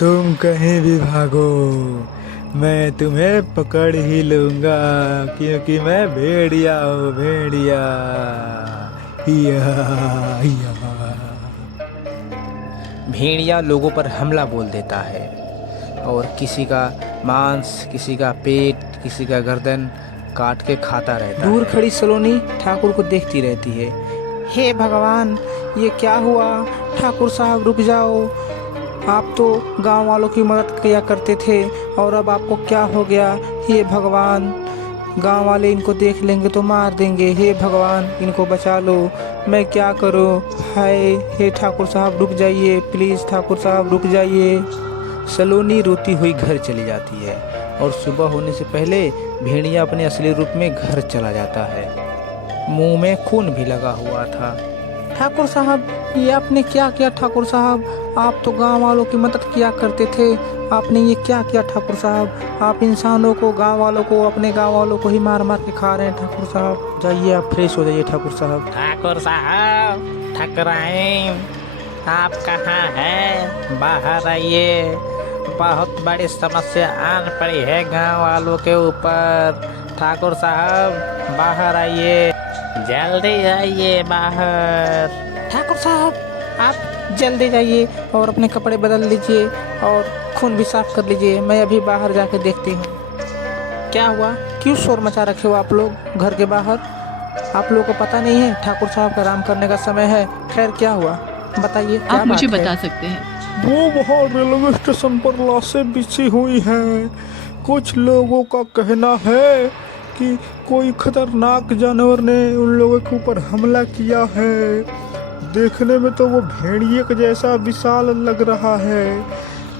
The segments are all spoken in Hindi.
तुम कहीं भी भागो, मैं तुम्हें पकड़ ही लूंगा, क्योंकि मैं भेड़िया हूँ, भेड़िया। या, या। भेड़िया लोगों पर हमला बोल देता है और किसी का मांस, किसी का पेट, किसी का गर्दन काट के खाता रहता है। दूर खड़ी सलोनी ठाकुर को देखती रहती है। हे भगवान, ये क्या हुआ? ठाकुर साहब रुक जाओ, आप तो गांव वालों की मदद किया करते थे और अब आपको क्या हो गया? हे भगवान, गांव वाले इनको देख लेंगे तो मार देंगे। हे भगवान, इनको बचा लो, मैं क्या करूं? हाय, हे ठाकुर साहब रुक जाइए, प्लीज़ ठाकुर साहब रुक जाइए। सलोनी रोती हुई घर चली जाती है और सुबह होने से पहले भेड़िया अपने असली रूप में घर चला जाता है। मुंह में खून भी लगा हुआ था। ठाकुर साहब, ये आपने क्या किया? ठाकुर साहब, आप तो गांव वालों की मदद किया करते थे, आपने ये क्या किया? ठाकुर साहब, आप इंसानों को, गांव वालों को, अपने गांव वालों को ही मार मार के खा रहे हैं। ठाकुर साहब जाइए, आप फ्रेश हो जाइए। ठाकुर साहब, ठाकुर साहब, ठकराइन, आप कहाँ हैं? बाहर आइए, बहुत बड़ी समस्या आन पड़ी है गांव वालों के ऊपर। ठाकुर साहब बाहर आइए, जल्दी आइए बाहर। ठाकुर साहब, आप जल्दी जाइए और अपने कपड़े बदल लीजिए और खून भी साफ कर लीजिए, मैं अभी बाहर जाकर देखती हूँ। क्या हुआ? क्यों शोर मचा रखे हो आप लोग घर के बाहर? आप लोगों को पता नहीं है ठाकुर साहब का आराम करने का समय है? खैर, क्या हुआ बताइए, क्या आप मुझे बात है? बता सकते हैं? वो वहाँ रेलवे स्टेशन पर लाशें बिछी हुई हैं। कुछ लोगों का कहना है कि कोई खतरनाक जानवर ने उन लोगों के ऊपर हमला किया है। देखने में तो वो भेड़िए के जैसा विशाल लग रहा है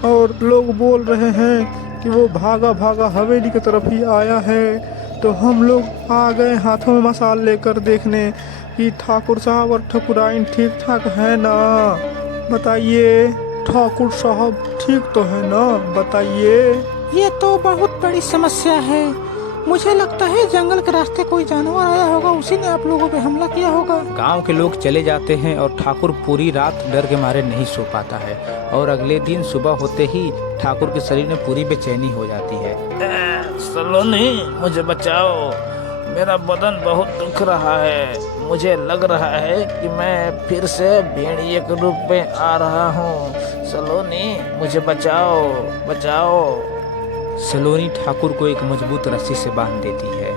और लोग बोल रहे हैं कि वो भागा भागा हवेली की तरफ ही आया है। तो हम लोग आ गए हाथों में मसाल लेकर देखने कि ठाकुर साहब और ठकुराइन ठीक ठाक है ना। बताइए ठाकुर साहब, ठीक तो है ना? बताइए। ये तो बहुत बड़ी समस्या है। मुझे लगता है जंगल के रास्ते कोई जानवर आया होगा, उसी ने आप लोगों पे हमला किया होगा। गांव के लोग चले जाते हैं और ठाकुर पूरी रात डर के मारे नहीं सो पाता है और अगले दिन सुबह होते ही ठाकुर के शरीर में पूरी बेचैनी हो जाती है। सलोनी, मुझे बचाओ, मेरा बदन बहुत दुख रहा है। मुझे लग रहा है कि मैं फिर से भेड़िए के रूप में आ रहा हूँ। सलोनी, मुझे बचाओ, बचाओ। सलोनी ठाकुर को एक मजबूत रस्सी से बांध देती है।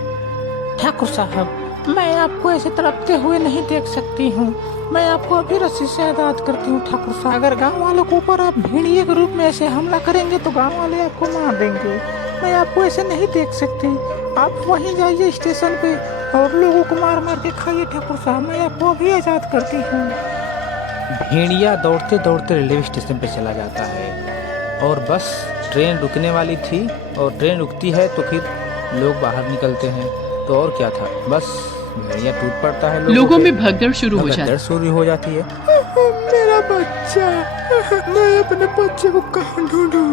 ठाकुर साहब, मैं आपको ऐसे तड़पते हुए नहीं देख सकती हूँ, मैं आपको अभी रस्सी से आजाद करती हूँ। ठाकुर साहब, अगर गांव वालों के ऊपर आप भेड़िए के रूप में ऐसे हमला करेंगे तो गांव वाले आपको मार देंगे। मैं आपको ऐसे नहीं देख सकती, आप वहीं जाइए स्टेशन पे और लोगों को मार मार के खाइए। ठाकुर साहब, मैं आपको अभी आजाद करती हूँ। भेड़िया दौड़ते दौड़ते रेलवे स्टेशन पे चला जाता है और बस ट्रेन रुकने वाली थी और ट्रेन रुकती है तो फिर लोग बाहर निकलते हैं। तो और क्या था, बस भेड़िया टूट पड़ता है। लोगों में भगदड़ शुरू हो भगदड़ जाती शुरू हो जाती है। मेरा बच्चा, मैं अपने बच्चे को कहाँ ढूंढूं?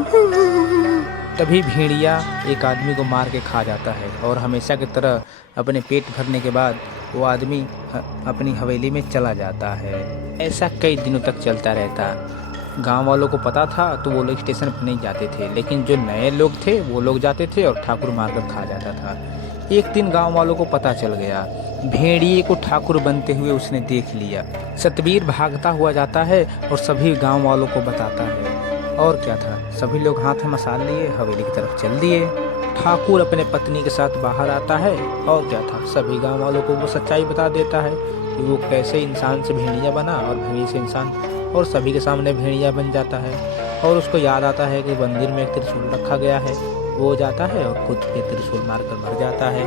तभी भेड़िया एक आदमी को मार के खा जाता है और हमेशा की तरह अपने पेट भरने के बाद वो आदमी अपनी हवेली में चला जाता है। ऐसा कई दिनों तक चलता रहता। गांव वालों को पता था तो वो लोग स्टेशन पर नहीं जाते थे, लेकिन जो नए लोग थे वो लोग जाते थे और ठाकुर मारकर खा जाता था। एक दिन गांव वालों को पता चल गया, भेड़िए को ठाकुर बनते हुए उसने देख लिया। सतबीर भागता हुआ जाता है और सभी गांव वालों को बताता है। और क्या था, सभी लोग हाथ में मसाल लिए हवेली की तरफ चल दिए। ठाकुर अपने पत्नी के साथ बाहर आता है और क्या था, सभी गांव वालों को वो सच्चाई बता देता है कि वो कैसे इंसान से भेड़िया बना और भेड़िए से इंसान, और सभी के सामने भेड़िया बन जाता है। और उसको याद आता है कि मंदिर में एक त्रिशूल रखा गया है, वो जाता है और खुद के त्रिशूल मारकर मर जाता है।